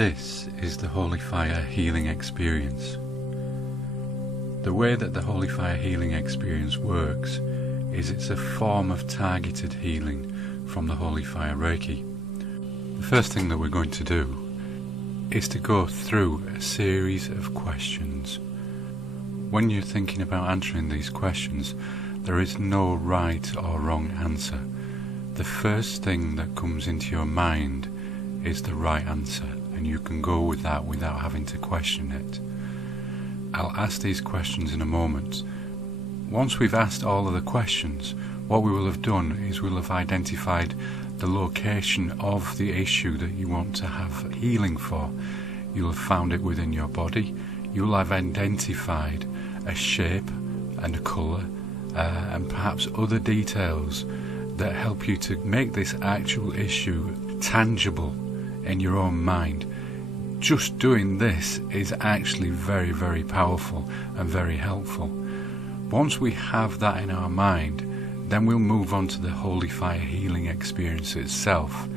This is the Holy Fire healing experience. The way that the Holy Fire healing experience works is it's a form of targeted healing from the Holy Fire Reiki. The first thing that we're going to do is to go through a series of questions. When you're thinking about answering these questions, there is no right or wrong answer. The first thing that comes into your mind is the right answer, and you can go with that without having to question it. I'll ask these questions in a moment. Once we've asked all of the questions, what we will have done is we'll have identified the location of the issue that you want to have healing for. You'll have found it within your body. You'll have identified a shape and a colour and perhaps other details that help you to make this actual issue tangible in your own mind. Just doing this is actually very, very powerful and very helpful. Once we have that in our mind, then we'll move on to the Holy Fire healing experience itself,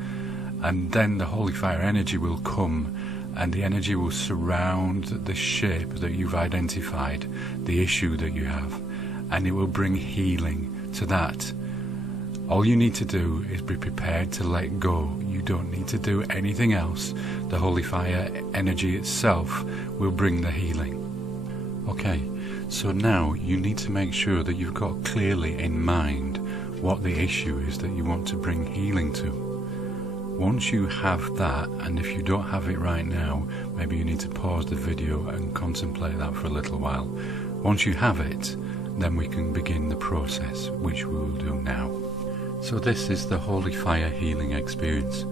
and then the Holy Fire energy will come and the energy will surround the shape that you've identified, the issue that you have, and it will bring healing to that. All you need to do is be prepared to let go. You don't need to do anything else. The Holy Fire energy itself will bring the healing. Okay, so now you need to make sure that you've got clearly in mind what the issue is that you want to bring healing to. Once you have that, and if you don't have it right now, maybe you need to pause the video and contemplate that for a little while. Once you have it, then we can begin the process, which we will do now. So this is the Holy Fire healing experience.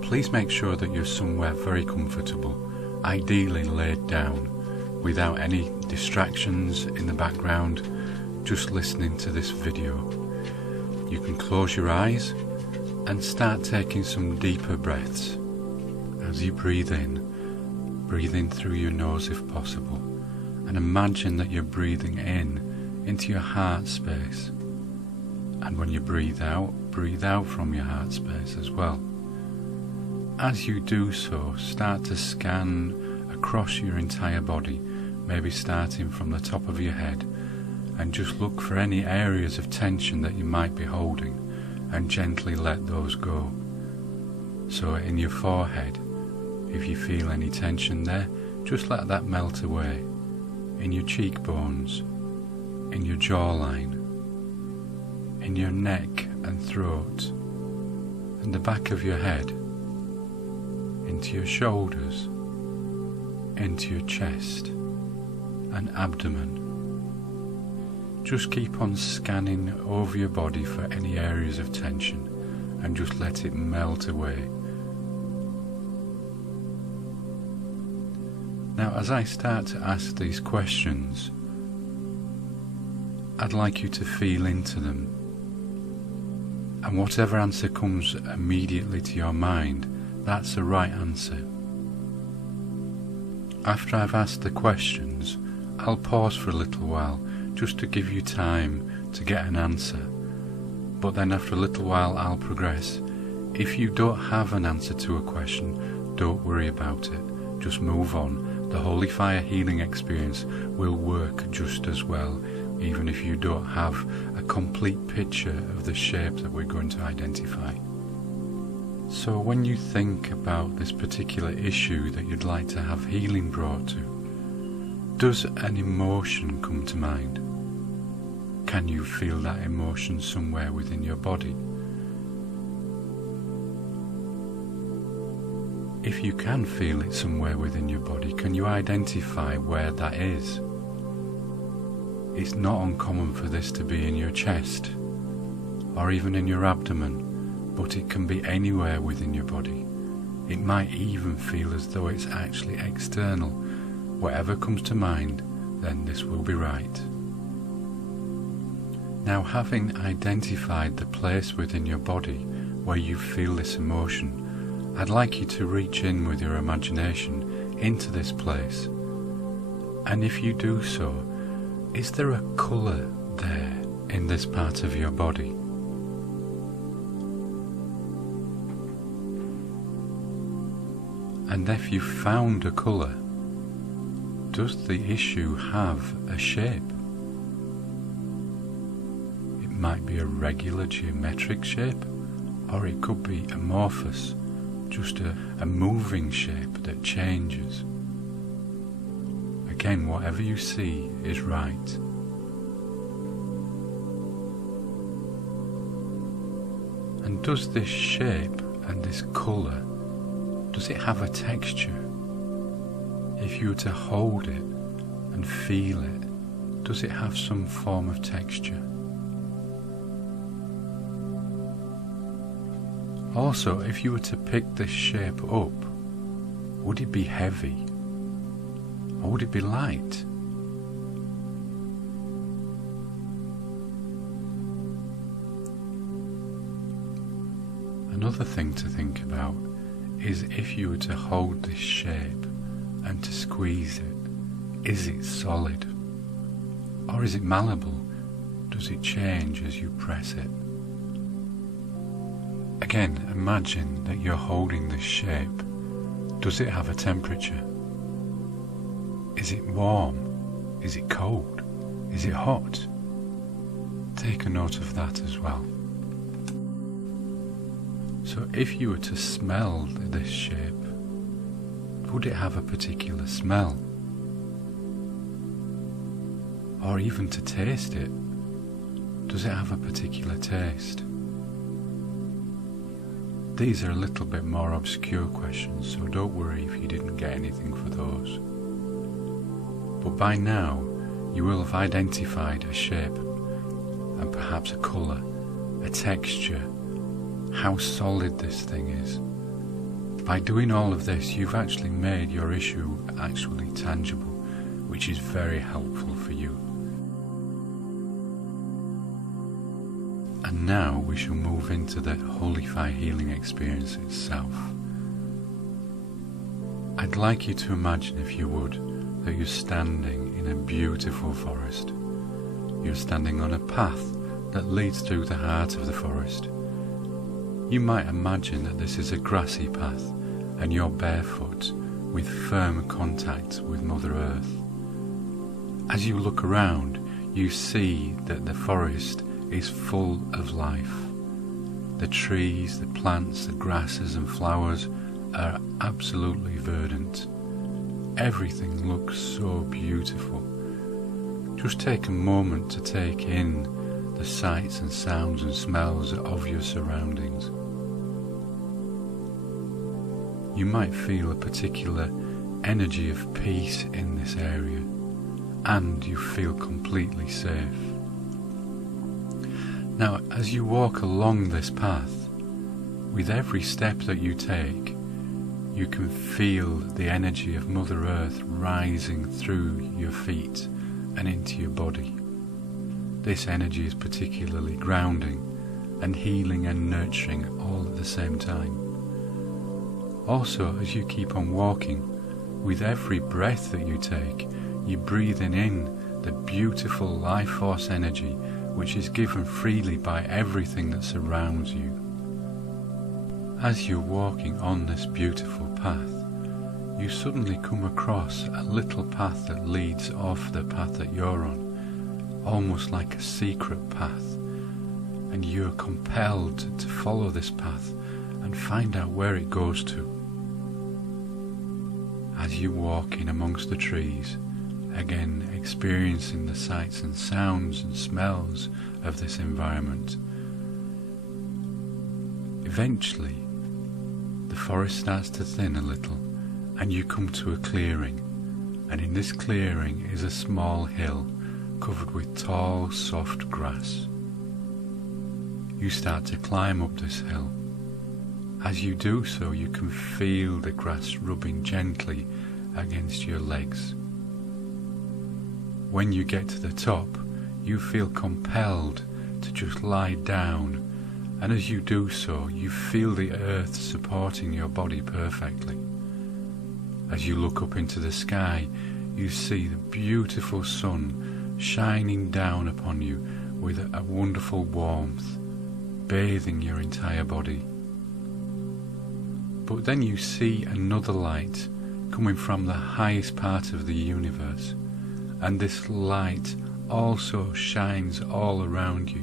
Please make sure that you're somewhere very comfortable, ideally laid down, without any distractions in the background, just listening to this video. You can close your eyes and start taking some deeper breaths. As you breathe in through your nose if possible, and imagine that you're breathing in into your heart space. And when you breathe out from your heart space as well. As you do so, start to scan across your entire body, maybe starting from the top of your head, and just look for any areas of tension that you might be holding, and gently let those go. So in your forehead, if you feel any tension there, just let that melt away. In your cheekbones, in your jawline, in your neck and throat, and the back of your head, into your shoulders, into your chest and abdomen. Just keep on scanning over your body for any areas of tension and just let it melt away. Now, as I start to ask these questions, I'd like you to feel into them. And whatever answer comes immediately to your mind, that's the right answer. After I've asked the questions, I'll pause for a little while just to give you time to get an answer. But then after a little while I'll progress. If you don't have an answer to a question, don't worry about it. Just move on. The Holy Fire healing experience will work just as well, even if you don't have a complete picture of the shape that we're going to identify. So when you think about this particular issue that you'd like to have healing brought to, does an emotion come to mind? Can you feel that emotion somewhere within your body? If you can feel it somewhere within your body, can you identify where that is? It's not uncommon for this to be in your chest or even in your abdomen, but it can be anywhere within your body. It might even feel as though it's actually external. Whatever comes to mind, then this will be right. Now, having identified the place within your body where you feel this emotion, I'd like you to reach in with your imagination into this place. And if you do so, is there a colour there in this part of your body? And if you found a colour, does the issue have a shape? It might be a regular geometric shape, or it could be amorphous, just a moving shape that changes. Again, whatever you see is right. And does this shape and this colour, does it have a texture? If you were to hold it and feel it, does it have some form of texture? Also, if you were to pick this shape up, would it be heavy? Or would it be light? Another thing to think about is if you were to hold this shape and to squeeze it, is it solid? Or is it malleable? Does it change as you press it? Again, imagine that you're holding this shape. Does it have a temperature? Is it warm? Is it cold? Is it hot? Take a note of that as well. So if you were to smell this shape, would it have a particular smell? Or even to taste it, does it have a particular taste? These are a little bit more obscure questions, so don't worry if you didn't get anything for those. But by now, you will have identified a shape, and perhaps a colour, a texture, how solid this thing is. By doing all of this, you've actually made your issue actually tangible, which is very helpful for you. And now we shall move into the Holy Fire healing experience itself. I'd like you to imagine, if you would, that you're standing in a beautiful forest. You're standing on a path that leads through the heart of the forest. You might imagine that this is a grassy path and you're barefoot with firm contact with Mother Earth. As you look around, you see that the forest is full of life. The trees, the plants, the grasses and flowers are absolutely verdant. Everything looks so beautiful. Just take a moment to take in the sights and sounds and smells of your surroundings. You might feel a particular energy of peace in this area, and you feel completely safe. Now, as you walk along this path, with every step that you take, you can feel the energy of Mother Earth rising through your feet and into your body. This energy is particularly grounding and healing and nurturing all at the same time. Also, as you keep on walking, with every breath that you take, you're breathing in the beautiful life force energy which is given freely by everything that surrounds you. As you're walking on this beautiful path, you suddenly come across a little path that leads off the path that you're on, almost like a secret path, and you're compelled to follow this path and find out where it goes to. As you walk in amongst the trees, again experiencing the sights and sounds and smells of this environment, eventually the forest starts to thin a little and you come to a clearing, and in this clearing is a small hill covered with tall soft grass. You start to climb up this hill. As you do so, you can feel the grass rubbing gently against your legs. When you get to the top, you feel compelled to just lie down, and as you do so, you feel the earth supporting your body perfectly. As you look up into the sky, you see the beautiful sun shining down upon you with a wonderful warmth, bathing your entire body. But then you see another light coming from the highest part of the universe, and this light also shines all around you.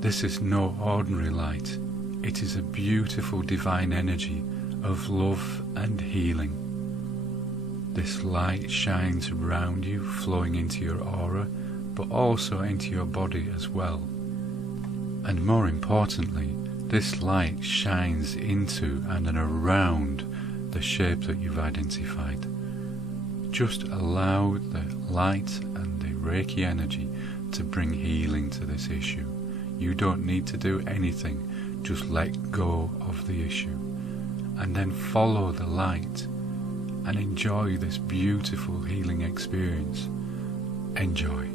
This is no ordinary light. It is a beautiful divine energy of love and healing. This light shines around you, flowing into your aura, but also into your body as well. And more importantly, this light shines into and around the shape that you've identified. Just allow the light and the Reiki energy to bring healing to this issue. You don't need to do anything, just let go of the issue. And then follow the light and enjoy this beautiful healing experience. Enjoy.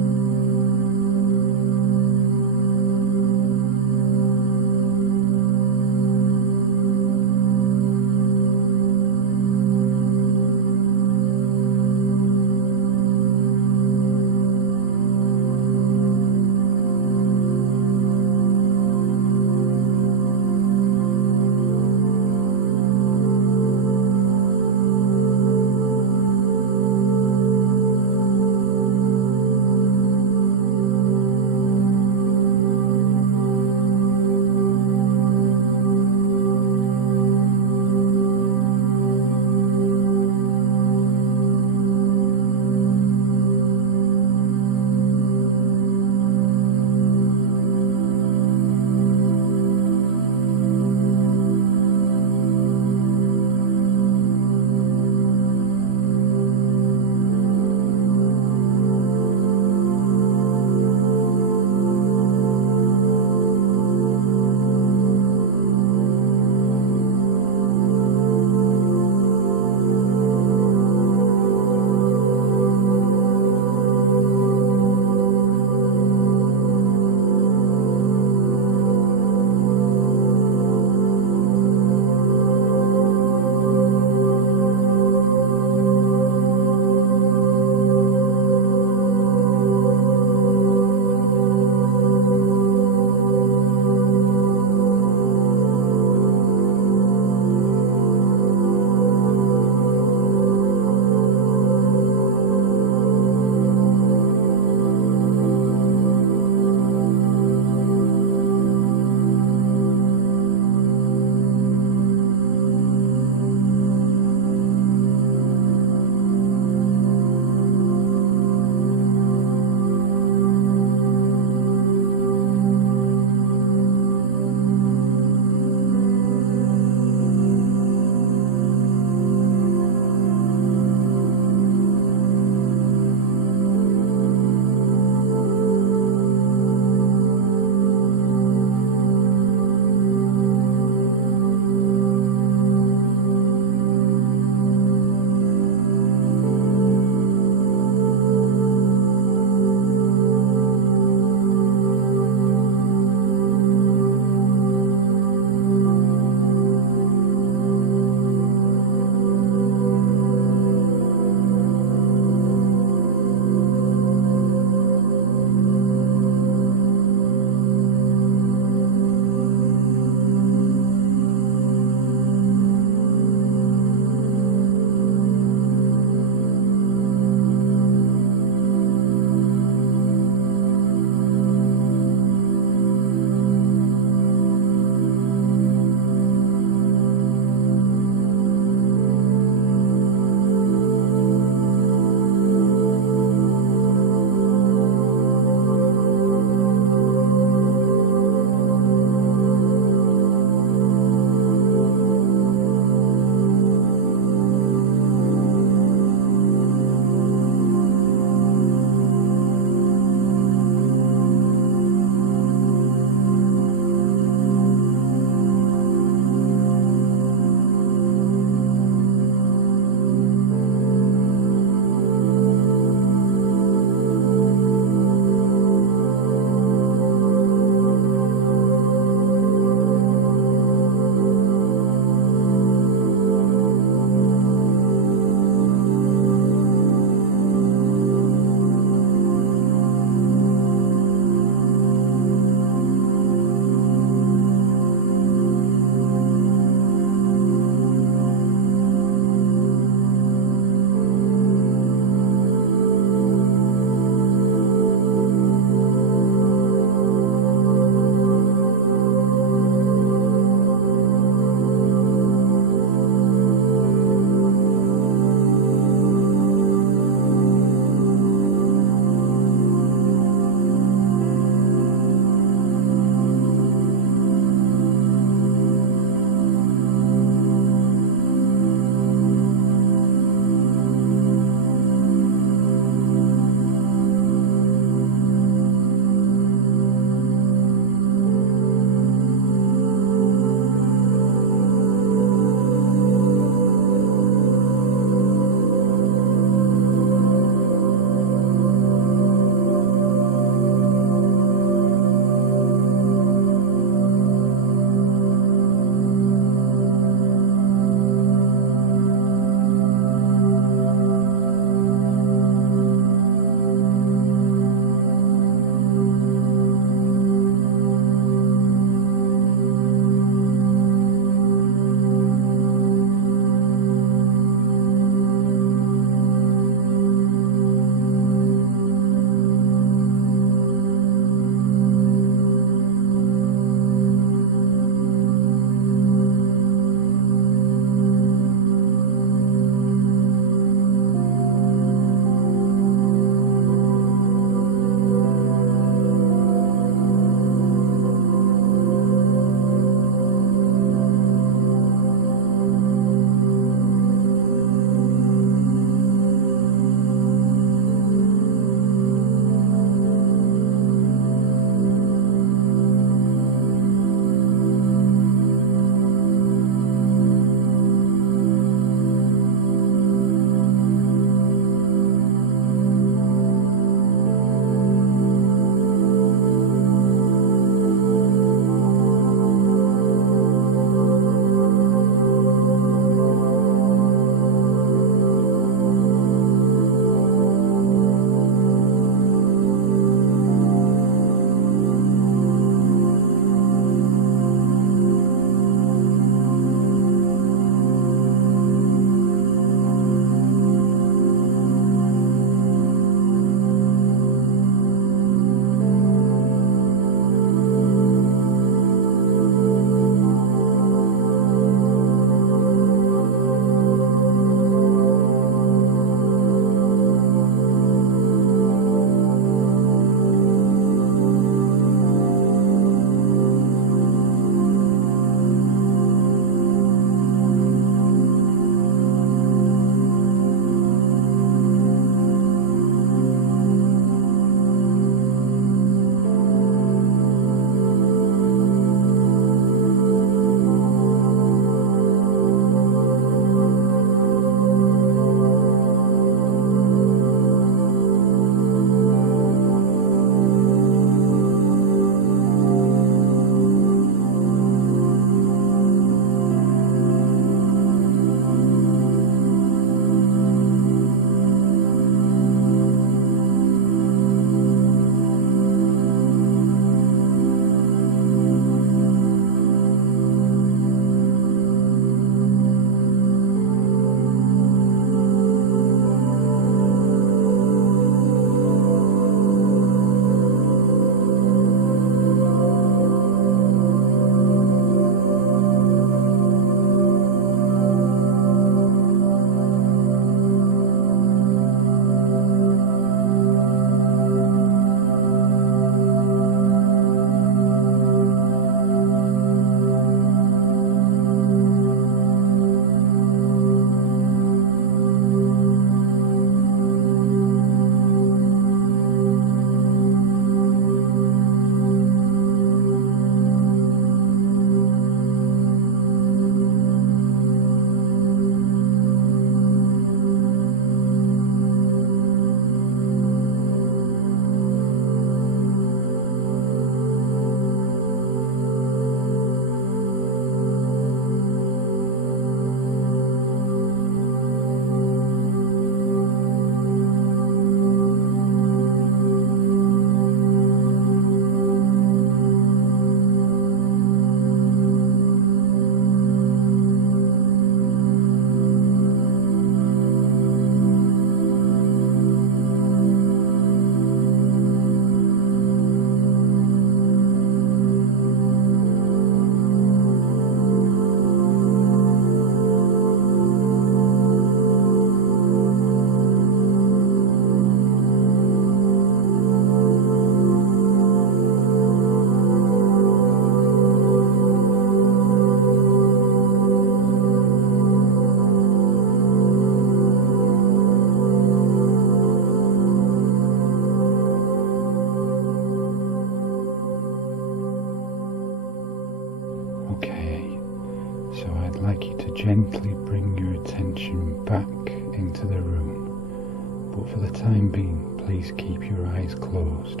I'd like you to gently bring your attention back into the room, but for the time being, please keep your eyes closed.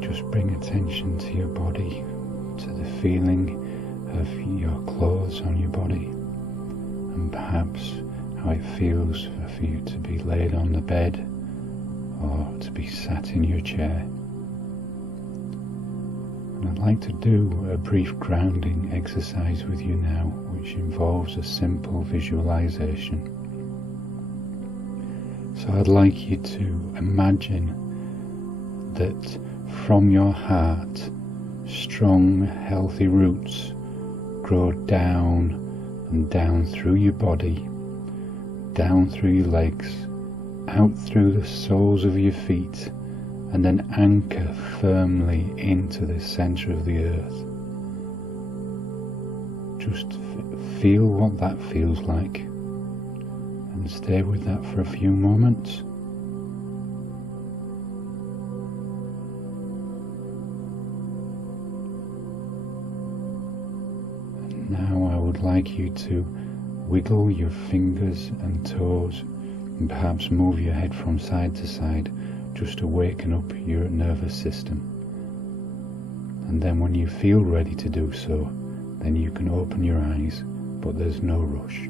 Just bring attention to your body, to the feeling of your clothes on your body, and perhaps how it feels for you to be laid on the bed or to be sat in your chair. And I'd like to do a brief grounding exercise with you now, which involves a simple visualization. So I'd like you to imagine that from your heart, strong, healthy roots grow down and down through your body, down through your legs, out through the soles of your feet, and then anchor firmly into the center of the earth. Just feel what that feels like, and stay with that for a few moments. And now I would like you to wiggle your fingers and toes, and perhaps move your head from side to side, just to waken up your nervous system. And then when you feel ready to do so, then you can open your eyes, but there's no rush.